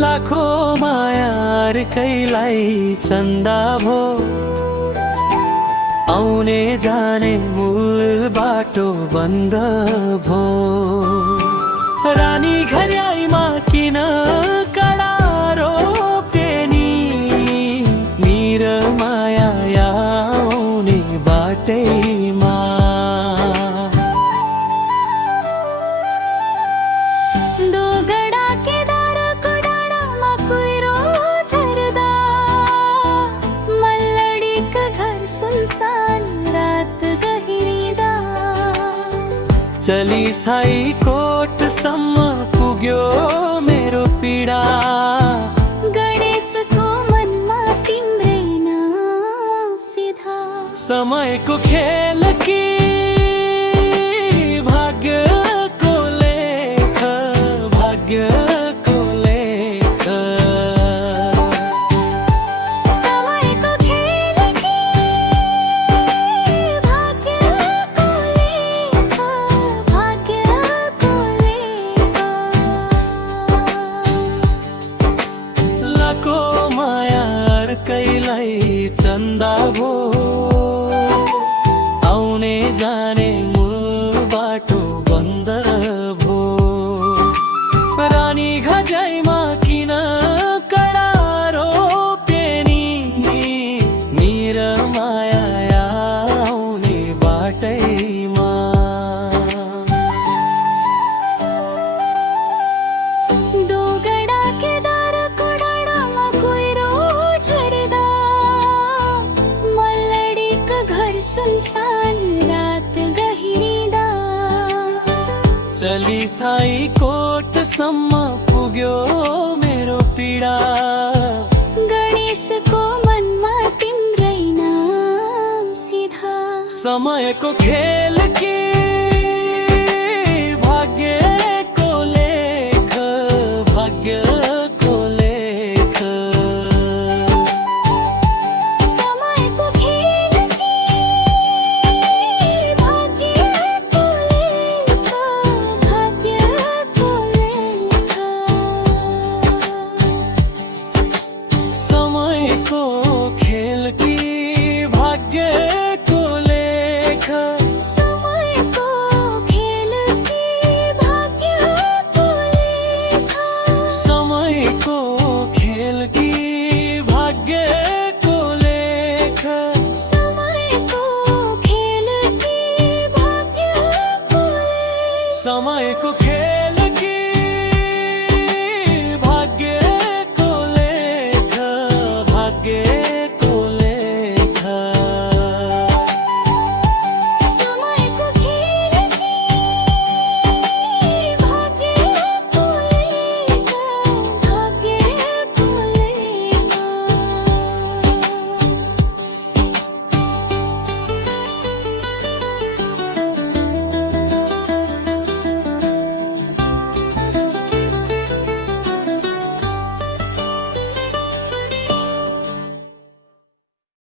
लाखो मायार कैलाई चन्दा भो आउने जाने मूल बाटो बन्द भो रानी घरैमा किन कडा रोप्थे नि निर माया आउने बाटैमा चली साई कोट सम्म पुग्यो मेरो पीडा गणेशको मनमा तिम्रै नाम सिधा समयको खेल कि भाग्यको लेख भाग्यको लेख समयको खेल कि भाग्यको लेख भाग्यको लेख लाखो मायार कैलाई चन्दा भो आउने जाने मूल बाटो बन्द भो रानी घरैमा किन कडा रोप्थे नि निर माया आउने बाटैमा दोगडा केदारको डाँडामा कुहिरो झर्दा मल्लडीको घर सुनसान रात गहिरिँदा चली साई कोटसम्म पुग्यो मेरो पीडा गणेशको मनमा तिम्रै नाम सिधा समयको खेल के